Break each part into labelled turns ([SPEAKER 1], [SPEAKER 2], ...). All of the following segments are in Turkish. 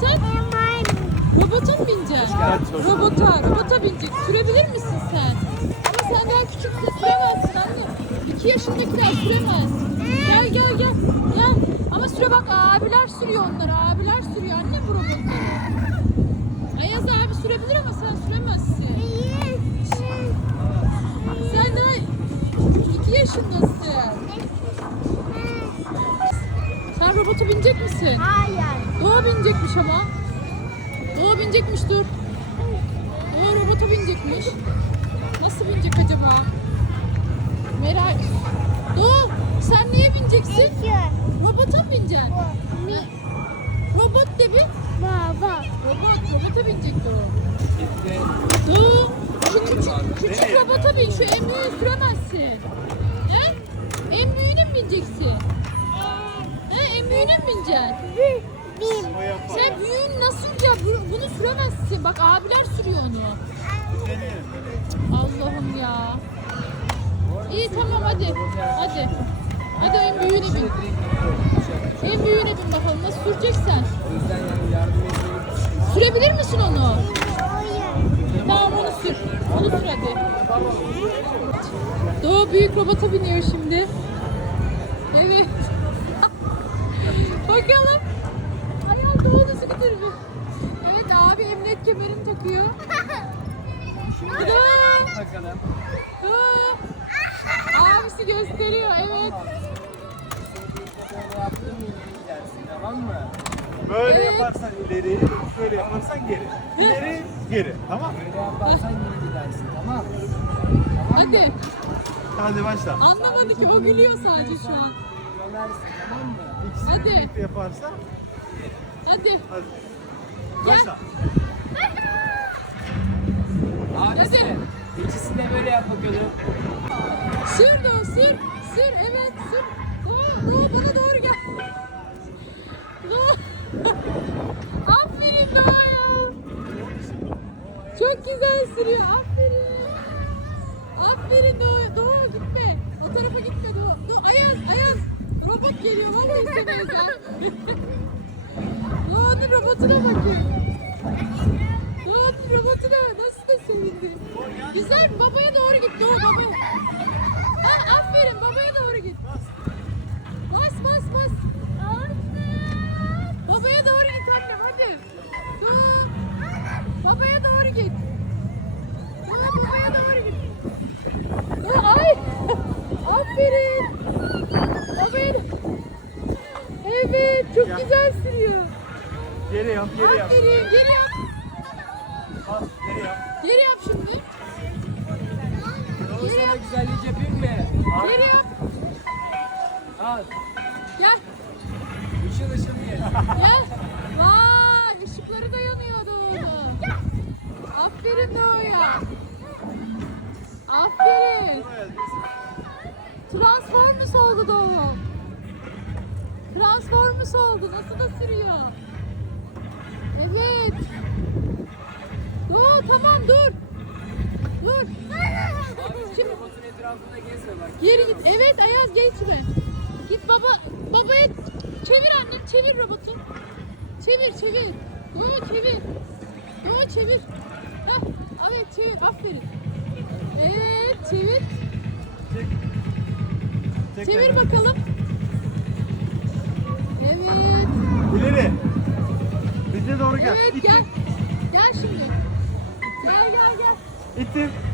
[SPEAKER 1] sen? Robota mı bineceksin? Robota, robota binecek. Sürebilir misin sen? Ama sen daha küçüksün, süremezsin anne. İki yaşındakiler süremez. Gel gel gel. Gel. Ama süre bak abiler sürüyor onları. Abiler sürüyor anne bu robotları. Ayaz abi sürebilir ama sen süremezsin. Sen daha iki yaşındasın. Sen robota binecek misin? Doğa binecekmiş ama. Doğa binecekmiş dur. Doğa robota binecekmiş. Nasıl binecek acaba? Merak. Doğa sen niye bineceksin? Robota mı bineceksin? Robot de bir. Robot, robota binecek Doğa. Doğa şu küçük, küçük robota bin. Şu en büyüğü süremezsin. He? En büyüğüne mi bineceksin? He? En büyüğüne mi bineceksin? Sen büyüğün nasıl ya? Bu- Bunu süremezsin. Bak abiler sürüyor onu. Allah'ım ya. İyi tamam hadi. Hadi. Hadi en büyüğüne bin. En büyüğüne bin bakalım. Nasıl süreceksen. Sürebilir misin onu? Tamam onu sür. Onu sür hadi. Doğu büyük robota biniyor şimdi. Evet. Bakalım. Ayağım Doğu nasıl götürür? Evet emniyet kemerini takıyor. Doğu.
[SPEAKER 2] Bakalım.
[SPEAKER 1] Doğu. Abisi gösteriyor evet.
[SPEAKER 2] Böyle yaptın mı iyi gidersin tamam mı?
[SPEAKER 3] Böyle
[SPEAKER 1] Evet.
[SPEAKER 3] yaparsan ileri, şöyle yaparsan geri. İleri, geri. Tamam mı?
[SPEAKER 2] Böyle yaparsan iyi gidersin tamam mı?
[SPEAKER 1] Hadi.
[SPEAKER 3] Hadi başla.
[SPEAKER 1] Anlamadı ki o gülüyor sadece şu an.
[SPEAKER 2] Dönersin tamam mı?
[SPEAKER 3] İkisini
[SPEAKER 1] Hadi.
[SPEAKER 3] birlikte yaparsan
[SPEAKER 1] Hadi.
[SPEAKER 3] hadi.
[SPEAKER 1] Gel.
[SPEAKER 3] Başla.
[SPEAKER 2] Abisi. İkisi de böyle yap bakalım.
[SPEAKER 1] Sür Doğu sür. Sür evet sür. Doğu, Doğu bana doğru gel. Doğu. Aferin Doğu ya. Çok güzel sürüyor. Aferin. Aferin Doğu. Doğu gitme. O tarafa gitme Doğu. Doğu Ayaz Ayaz. Robot geliyor. Vallahi istemezler. Doğu'nun robotuna bakın. Robotuna nasıl da sevindi. Güzel babaya doğru git Doğu babaya. Ha, aferin babaya doğru git. Bas bas bas. Babaya doğru git annem hadi. Dur. Babaya doğru git. Dur babaya doğru git. Dur ay. Aferin. Babaya Evet çok güzel sürüyor.
[SPEAKER 3] Geri yap, geri yap.
[SPEAKER 1] Aferin geri yap.
[SPEAKER 3] Geri yap.
[SPEAKER 1] Geri yap şimdi.
[SPEAKER 2] Doğru sana güzellik yapayım mı?
[SPEAKER 1] Geri yap.
[SPEAKER 2] Al.
[SPEAKER 1] Gel.
[SPEAKER 2] Işıl ışıl ye.
[SPEAKER 1] Gel. Vay ışıkları da yanıyor Doğu'da. Aferin Doğu'ya. Aferin. Transformers oldu Doğu. Transformers oldu. Nasıl da sürüyor. Evet. Doğu tamam dur. Dur. Şimdi
[SPEAKER 2] Robotun etrafında gezme bak.
[SPEAKER 1] Geri git. Evet Ayaz geçme. Git baba babaya çevir annem çevir robotu. Çevir çevir. Yo çevir. Yo çevir. Heh, evet çevir. Aferin. Evet çevir.
[SPEAKER 3] Çek
[SPEAKER 1] Çevir bakalım. Evet.
[SPEAKER 3] İleri. Bize doğru gel.
[SPEAKER 1] Evet gel. Gel şimdi. Gel gel gel.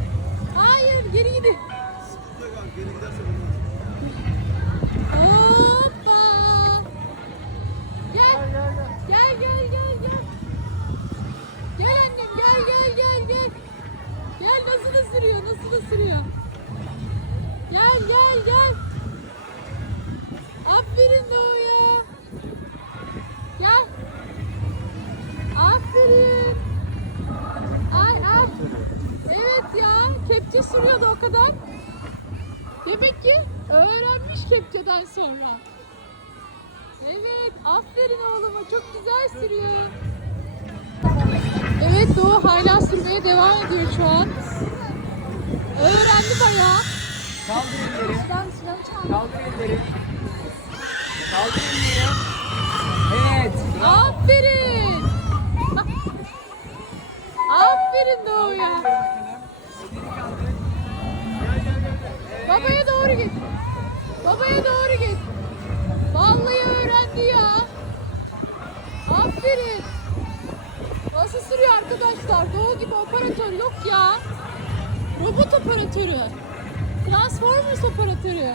[SPEAKER 1] sürüyordu o kadar. Demek ki öğrenmiş kepçeden sonra. Evet, aferin oğluma. Çok güzel sürüyor. Evet, Doğu hala sürmeye devam ediyor şu an. Öğrendi bayağı.
[SPEAKER 2] Kaldır elleri. Kaldır elleri. Kaldır elleri. Evet.
[SPEAKER 1] Aferin. Aferin Doğu'ya. Babaya doğru git. Babaya doğru git. Vallahi öğrendi ya. Aferin. Nasıl sürüyor arkadaşlar? Doğu gibi operatör yok ya. Robot operatörü. Transformers operatörü.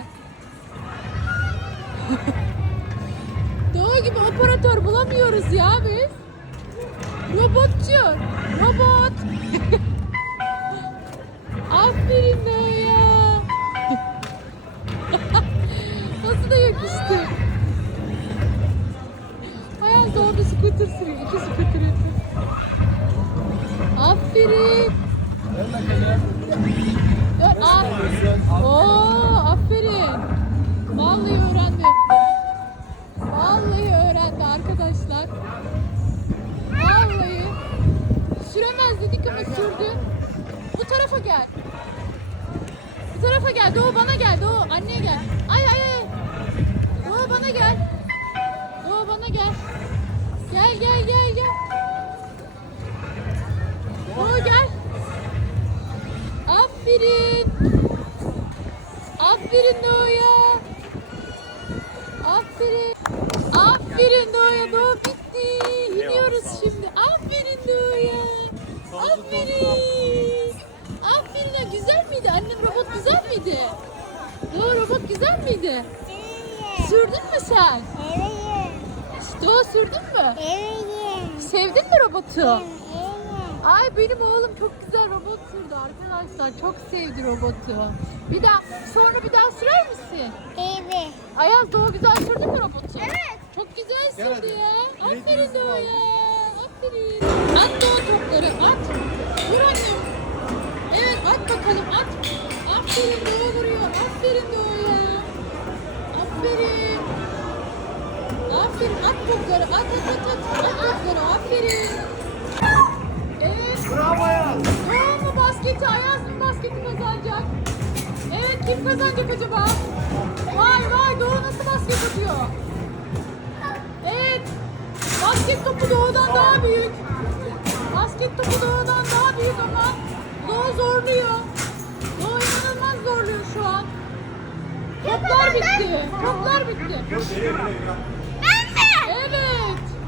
[SPEAKER 1] Doğu gibi operatör bulamıyoruz ya biz. Robotçu. Robot. Aferin be. Aferin. Dön, ah. Oo, aferin. Vallahi öğrendi. Vallahi öğrendi arkadaşlar. Vallahi. Süremez dedik ama sürdü. Bu tarafa gel. Bu tarafa gel. Doğu bana gel. Doğu anneye gel. Ay ay ay. Doğu bana gel. Doğu bana gel. Gel gel gel gel. Doğu gel. Aferin. Aferin Doğu'ya. Aferin. Aferin Doğu'ya. Doğu bitti. İniyoruz şimdi. Aferin Doğu'ya. Aferin. Aferin. Güzel miydi? Annem robot güzel miydi? Doğu robot güzel miydi? Sürdün mü sen? Doğu sürdün mü? Sevdin mi robotu? Ay benim oğlum çok güzel robot sürdü arkadaşlar. Çok sevdi robotu. Bir daha sonra bir daha sürer misin? Ayaz Doğu güzel sürdü mü robotu? Evet. Çok güzel
[SPEAKER 3] Gel
[SPEAKER 1] sürdü
[SPEAKER 3] hadi.
[SPEAKER 1] ya. Aferin
[SPEAKER 3] Biletinizi
[SPEAKER 1] Doğu
[SPEAKER 3] al.
[SPEAKER 1] ya. Aferin. At Doğu topları at. Vur annem. Evet at bakalım at. Aferin Doğu vuruyor. Aferin Doğu ya. Aferin. Aferin at topları at at at at. At topları aferin. Kim kazanacak acaba? Vay vay, Doğu nasıl basket atıyor? Evet, basket topu Doğu'dan daha büyük. Basket topu Doğu'dan daha büyük ama Doğu zorluyor. Doğu inanılmaz zorluyor şu an. Toplar bitti, toplar bitti. Evet.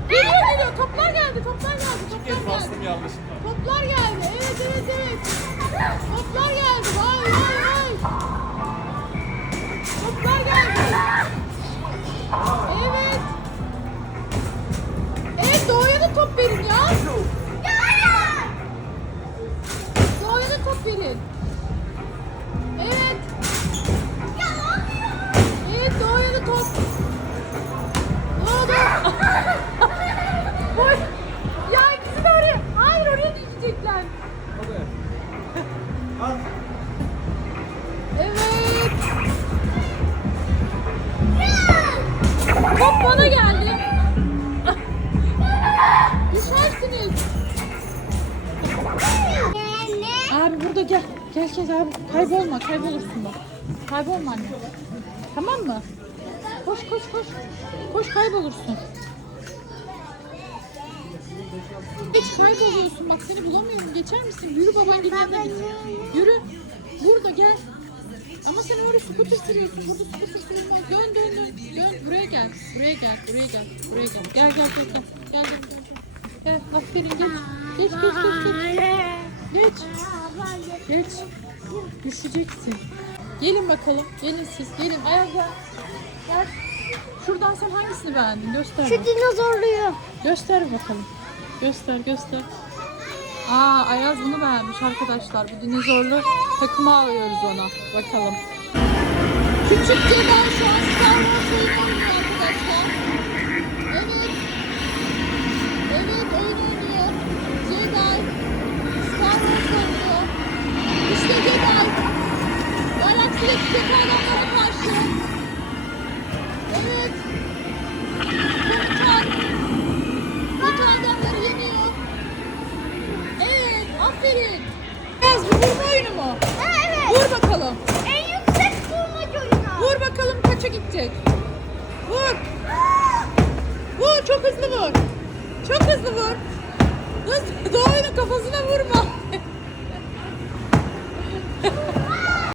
[SPEAKER 1] Geliyor geliyor, toplar geldi, toplar geldi, toplar geldi. Toplar geldi. Evet evet evet. Toplar geldi. Vay vay vay. Toplar geldi. Evet. Evet Doğu'ya top verin ya. Doğu'ya top verin. Abi burada gel. Gel gel abi. Kaybolma kaybolursun bak. Kaybolma anne. Tamam mı? Koş koş koş. Koş kaybolursun. Geç kayboluyorsun. Bak seni bulamıyorum. Geçer misin? Yürü baban gidelim. Yürü. Burada gel. Ama sen orada scooter sürüyorsun. Burada scooter sürülmez. Dön dön dön. Dön. Buraya gel. Buraya gel. Buraya gel. Buraya gel. Gel gel gel gel. Gel gel gel. gel. Aferin geç. Geç geç geç geç. Geç. Geç. Düşeceksin. Gelin bakalım. Gelin siz. Gelin. Ayaz gel. Şuradan sen hangisini beğendin? Göster.
[SPEAKER 4] Şu
[SPEAKER 1] bak.
[SPEAKER 4] dinozorluyu.
[SPEAKER 1] Göster bakalım. Göster göster. Aa Ayaz bunu beğenmiş arkadaşlar. Bu dinozorlu takımı alıyoruz ona. Bakalım. Küçük Ceda şu an Star Wars aferin. Biraz bu vurma oyunu mu?
[SPEAKER 4] Evet.
[SPEAKER 1] Vur bakalım.
[SPEAKER 4] En yüksek bulmaca oyunu.
[SPEAKER 1] Vur bakalım kaça gidecek. Vur. Vur, çok hızlı vur. Çok hızlı vur. Hızlı, Doğu'nun kafasına vurma.